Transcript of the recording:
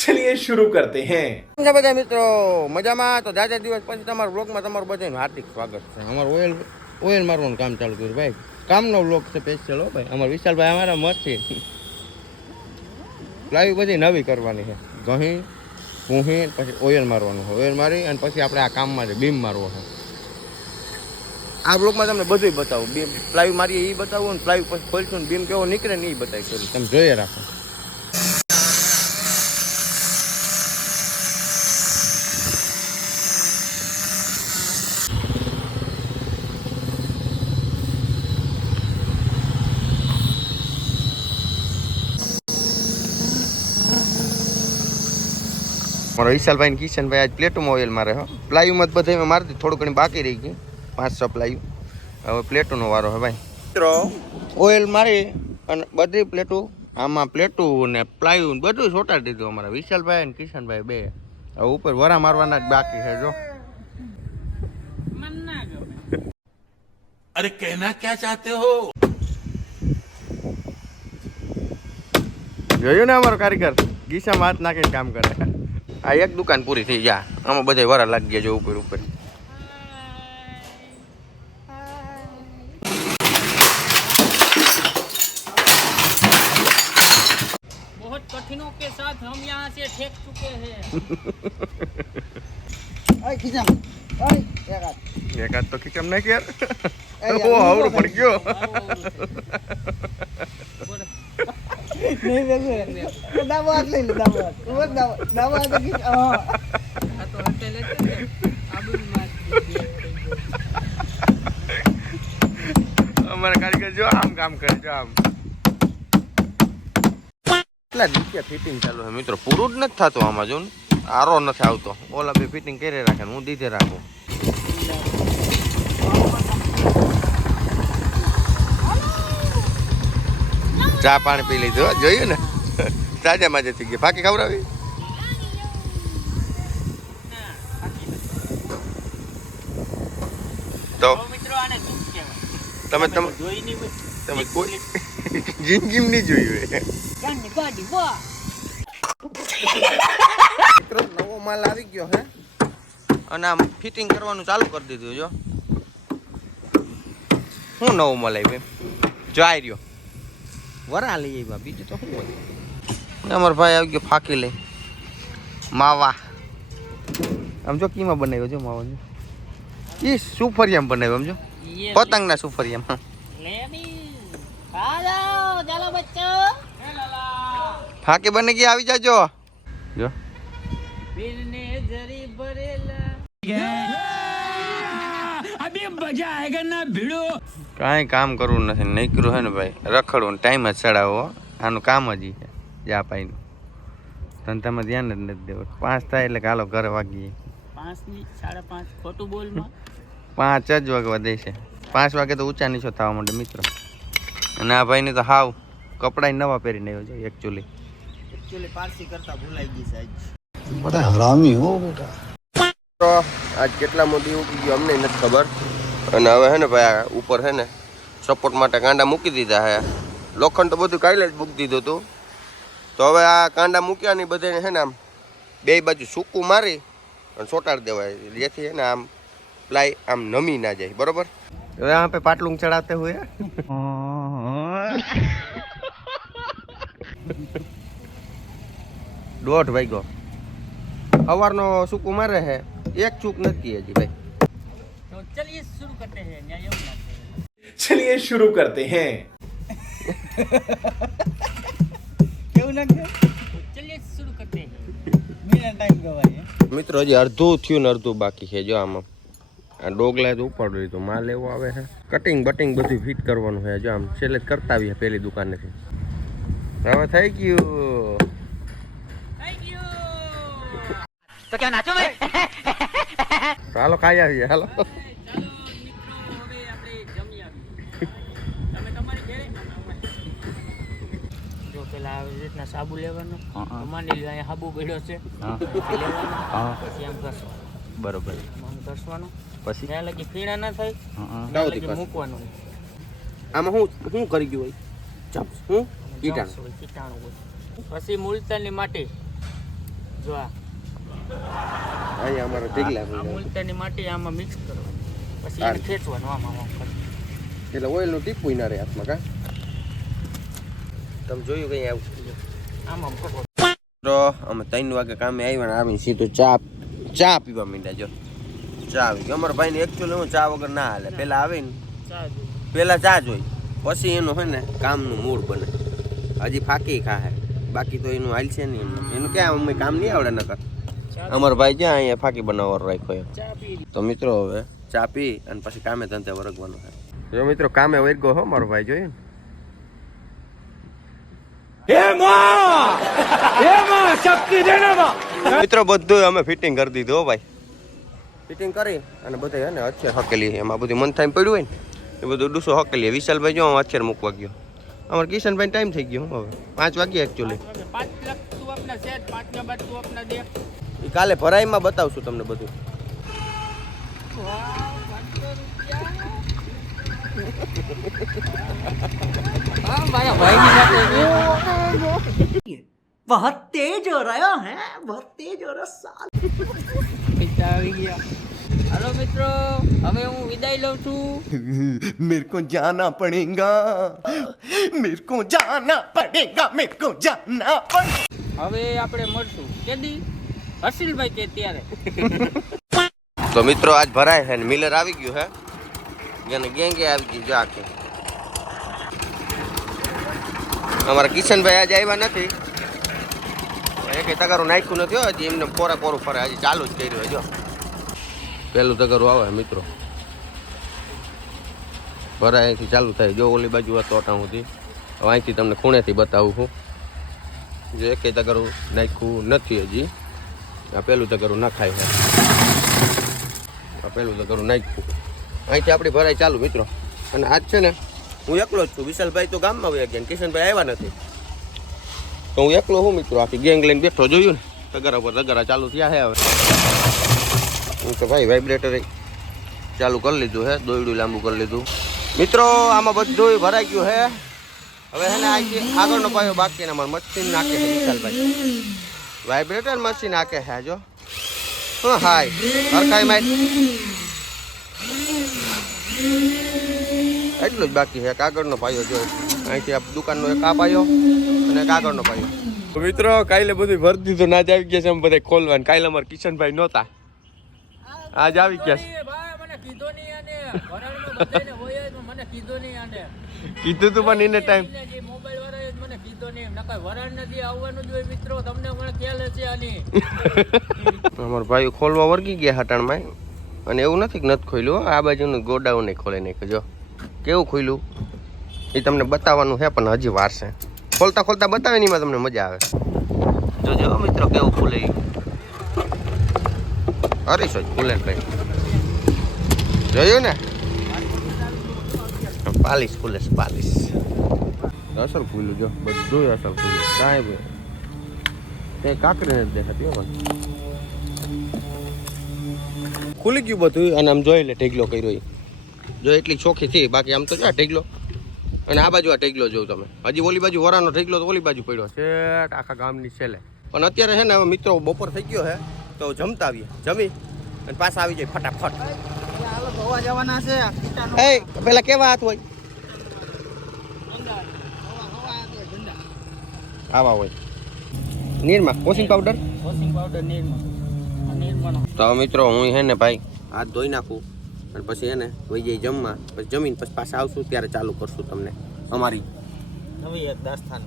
चलिए शुरू करते हैं। બધા મિત્રો મજામાં તો જાજા દિવસ પછી તમારા વ્લોગમાં તમારું બધાનું હાર્દિક સ્વાગત છે. અમારું ઓઇલ મારવાનું કામ ચાલુ કર્યું ભાઈ. કામનો વ્લોગ છે સ્પેશિયલ હો ભાઈ. અમારા વિશાલભાઈ અમારા મસ્તી લાઈવ બધી નવી કરવાની છે. ઘણી પૂહી પછી ઓઇલ મારવાનું છે. ઓઇલ મારી અને પછી આપણે આ કામમાં છે બીમ મારવો છે. આ બ્લોગમાં તમને બધું બતાવું. બીમ પ્લાય મારીએ એ બતાવું અને પ્લાય પછી ખોલશું બીમ કેવો નીકળે ને એ બતાવી કરું. તમે જોઈએ રાખો. મારા વિશાલભાઈ ને કિશનભાઈ આજ પ્લેટોમાં ઓઇલ મારે હો. પ્લાયુમાં બધા મારી દીધી, થોડું ઘણી બાકી રહી ગઈ 5-6 પ્લાયુ. હવે પ્લેટોનો વારો હે ભાઈ. મિત્રો ઓઇલ મારી અને બધી પ્લેટો આમાં પ્લેટો ને પ્લાયુ બધું સોટાડી દીધું અમારા વિશાલભાઈ અને કિશનભાઈ બે. હવે ઉપર વરા મારવાના જ બાકી છે. જો अरे कहना क्या चाहते हो? જોયું ને અમારો કારીગર ગીસામાં હાથ નાખીને કામ કરે. આ એક દુકાન પૂરી થઈ જા. આમાં બધા વરા લાગી ગયા જો ઉપર ઉપર. बहुत कठिनों के साथ हम यहाँ से ठेक चुके हैं. Ay, kijam. Ay, yakat. એકાદ તો ખીચમ નાખી યાર. ઓ આવડો પડી ગયો. નહીં બેગું. દાવો હાથ લઈ લે દાવો હાથ. ઉભો દાવો હાથ કી આ તો હોટેલ જ છે. આબુ માર. અમારા કારીગર જો આમ કામ કરે જો આમ. એટલા દીકરા ફિટિંગ ચાલુ છે મિત્રો. પૂરું જ નથી થતું આમાં જો ને. આરો નથી આવતો. ઓલા બે ફિટિંગ કરી રાખે ને હું દીધે રાખું. ચા પાણી પી લીધું જોયું ને. તાજા માજે થઈ ગયા. ફાકી ખવડાવી તો મિત્રો આને શું કહેવાય? તમે જોઈ નહીં હોય. તમે કોઈ જિંદગી નહીં જોયું એ. ગાડી ગાડી વાહ. મિત્રો નવો માલ આવી ગયો હે અને આમ ફિટિંગ કરવાનું ચાલુ કરી દીધું. જો હું નવો માલ આવ્યો જો આવી રહ્યો. વરા લઈ આવ્યા બીજું તો શું હોય. અમારો ભાઈ આવી ગયો ફાકી લઈ. માવા આમ જો કીમાં બનાવ્યો જો માવા જો. એ સુફરિયામ બનાવ્યો આમ જો. પતંગના સુફરિયામ. ચાલો બચ્ચો. ફાકી બની ગઈ આવી જાજો. જો વીરને જરી ભરેલા અભી મજા આયેગા ના ભીડો. કાંઈ કામ કરવું નથી. નીકળ્યું હે ને ભાઈ રખડવું ટાઈમ જ ચડાવો. આનું કામ જ છે જા પાઈનું. ધંધામાં ધ્યાન જ નથી દેવું. 5 થાય એટલે હાલો ઘરે વાગીએ. 5 ની 5:30 ખોટું બોલમાં 5 જ વાગવા દે છે. 5 વાગે તો ઊંચા નીચો થવા માંડે મિત્રો. અને આ ભાઈને તો હાવ કપડાં નવા પહેરીને આવ્યો છે એકચ્યુઅલી પારસી કરતા ભૂલાઈ ગઈ છે આજ. बड़ा हरामी हो बेटा. તો આજ કેટલા મોદી ઉગી ગયો અમને નથી ખબર. અને હવે હે ને ભાઈ ઉપર હે ને સપોર્ટ માટે કાંડા મૂકી દીધા હે. લોખંડ તો બધું કાલે જ મૂકી દીધું હતું. તો હવે આ કાંડા મૂક્યા નહીં બધાને હે ને આમ બે બાજુ સૂકું મારી અને સોટાડી દેવાય જેથી હે ને આમ પ્લાય આમ નમી ના જાય. બરોબર. હવે यहाँ पे पाटलूंग चढ़ाते हुए 1:30 વાગ્યો. સવારનો સૂકું મારે છે. એક ચૂક નથી હજી ભાઈ. तो चलिए शुरू करते हैं. न्याय चलिए शुरू करते हैं. કેવું લાગે? चलिए शुरू करते हैं. મેરા ટાઈમ ગવાય. મિત્રો હજી અડધું થયું ને અડધું બાકી છે. જો આમાં આ ડોગલા તો ઉપાડી લીધો. માલ એવો આવે છે. કટિંગ બટિંગ બધું ફિટ કરવાનું છે. જો આમ છેલ્લે જ કરતા આવીએ પેલી દુકાનેથી. હવે થઈ ગયું. तो क्या नाचो मैं? હાલો ખાઈ આવીએ. હાલો ચાલો મિત્રો હવે આપણે જમી આવીએ. તમે તમારી ઘરે જો પેલા આવી રીતના સાબુ લેવાનો. માની લ્યો અહીંયા સાબુ પડ્યો છે. લેવાનો પછી આમ ઘસવાનો. બરોબર. આમ ઘસવાનો પછી ત્યાં લગી ફીણા ના થાય ત્યાં દાવતી લગી કર. મૂકવાનું. આમાં શું કરી ગયું હોય ચપ્સ હું કીટાણું. કીટાણું હોય. પછી મુલતાની માટી જો આ અહીંયા અમારે ઢીગલા આ મુલતાની માટી આમાં મિક્સ કરવાની પછી હા. એને ખેંચવાનું આમાં કરવાનું. એટલે ઓઇલનું ટીપું ના રહે હાથમાં કા તમે જોયું કઈ આવું આમાં કરો. તો અમે 3 વાગે કામે આવ્યા ને આવીને સીધું ચા પીવા માંડ્યા જો ચા આવી ગઈ અમારા ભાઈને એકચ્યુઅલી હું ચા વગર ના હાલે પહેલાં આવીને ચા જો. પહેલાં ચા જોઈ પછી એનું હોય ને કામનું મૂડ બને હજી ફાકી ખાહે બાકી તો એનું હાલ છે નહીં એનું ક્યાં અમે કામ નહીં આવડે નકર અમારો ભાઈ ક્યાં અહીંયા ફાકી બનાવવાનો રાખ્યો એમ ચા પી તો મિત્રો હવે ચા પી અને પછી કામે ધંધે વરગવાનું છે જો મિત્રો કામે વર્ગો હો મારો ભાઈ જોયું મિત્રો બધું અમે ફિટિંગ કરી દીધું હો ભાઈ ફિટિંગ કરી અને બધા હે ને અત્યારે હકેલી એમાં બધું મન થાય પડ્યું હોય ને એ બધું ડૂસો હકેલી વિશાલભાઈ જો અત્યારે મૂકવા ગયો અમારે કિશનભાઈ ટાઈમ થઈ ગયો હવે 5 વાગ્યા એકચ્યુઅલી 5 લાખ તું આપના સેટ 5 के बाद તું આપના દે. એ કાલે ભરાઈમાં બતાવશું તમને બધું હા મારા ભાઈની સાથે बहुत तेज हो रहा है बहुत तेज हो रहा साल પૈસા આવી ગયા. હાલો મિત્રો હવે હું વિદાય લઉં છું. मेरे को जाना पड़ेगा मेरे को जाना पड़ेगा मेरे को जाना पड़ेगा હવે આપણે મળશું કેદી હર્ષિલભાઈ કે ત્યારે. તો મિત્રો આજ ભરાય છે ને મિલર આવી ગયું હે અને ગેંગે આવી ગઈ જો આખી અમારા કિશનભાઈ આજે આવ્યા નથી એક તગારું નાખ્યું નથી હો હજી એમને કોરું ફરે હજી ચાલુ જ કર્યું જો પહેલું તગારું આવે મિત્રો ભરાય અહીંથી ચાલુ થાય જો ઓલી બાજુ હતો અટાણ સુધી હવે અહીંથી તમને ખૂણેથી બતાવું છું જો એક તગારું નાખ્યું નથી હજી આ પહેલું તગારું નખાય છે આ પહેલું તગારું નાખ્યું અહીંથી આપણી ભરાઈ ચાલુ મિત્રો અને આજ છે ને હું એકલો જ છું વિશાલભાઈ તો ગામમાં વયા ગયા કિશનભાઈ આવ્યા નથી તો હું એકલો હું મિત્રો આખી ગેંગ લઈને બેઠો જોયું ને તગારા પર તગારા ચાલુ થયા છે હવે હું તો ભાઈ વાઇબ્રેટર ચાલુ કરી લીધું હે દોયડું લાંબુ કરી લીધું મિત્રો આમાં બધું ભરાઈ ગયું હે હવે હે ને અહીંથી આગળનો પાયો બાકી ને અમારે મશીન નાખે છે વિશાલભાઈ વાઇબ્રેટર મશીન નાખે છે જો હા હાય હરખાઈ માય એટલું જ બાકી છે કાગળનો પાયો જો અહીંથી આ દુકાનનો એક આ પાયો અને કાગળનો પાયો મિત્રો કાલે બધું ભરી દીધું ના જ આવી ગયા છે એમ બધા ખોલવાનું કાલે અમારે કિશનભાઈ નહોતા આજ આવી ગયા છે ભાઈ મને કીધો નહીં આને વરાળમાં બધાને હોય જ મને કીધો નહીં આને કીધું તું પણ એને ટાઈમ જે મોબાઈલ વાળાએ જ મને કીધો નહીં નકર વરાળ નથી આવવાનું જ હોય મિત્રો તમને મને ખ્યાલ છે આની. અમારા ભાઈઓ ખોલવા વર્ગી ગયા હટાણમાં અને એવું નથી કે નથી ખોલ્યું આ બાજુનું ગોડાઉન નહીં ખોલે નહીં જો કેવું ખોલ્યું એ તમને બતાવવાનું છે પણ હજી વાર છે ખોલતા ખોલતા બતાવે ને એમાં તમને મજા આવે જોજો મિત્રો કેવું ખુલે અરે શું ખુલે ભાઈ જોયું ને પાલીસ ખુલે છે પાલીસ અસલ ખુલ્લું જો બધું અસલ ખુલ્લું કાંઈ ભાઈ તે કાકરી નથી દેખાતી હો ખુલી ગયું બધું અને આમ જોઈ લે ઢેગલો કર્યો જો એટલી ચોખ્ખી થઈ બાકી આમ તો જો ઢેગલો અને આ બાજુ આ ઢેગલો જોઉં તમે હજી ઓલી બાજુ વરાનો ઢેગલો તો ઓલી બાજુ પડ્યો છે આખા ગામની છેલ્લે પણ અત્યારે છે ને હવે મિત્રો બપોર થઈ ગયો છે તો જમતા આવીએ જમી અને પાછા આવી જાય ફટાફટ હાલો ધોવા જવાના છે એ પેલા કેવા હાથ હોય આવા હોય નીરમાં washing powder washing powder Nirma તો મિત્રો હું હે ને ભાઈ હાથ ધોઈ નાખું અને પછી હે ને વહી જઈ જમવા પછી જમીન પછી પાછા આવશું ત્યારે ચાલુ કરશું તમને અમારી નવી એક દાસ્તાન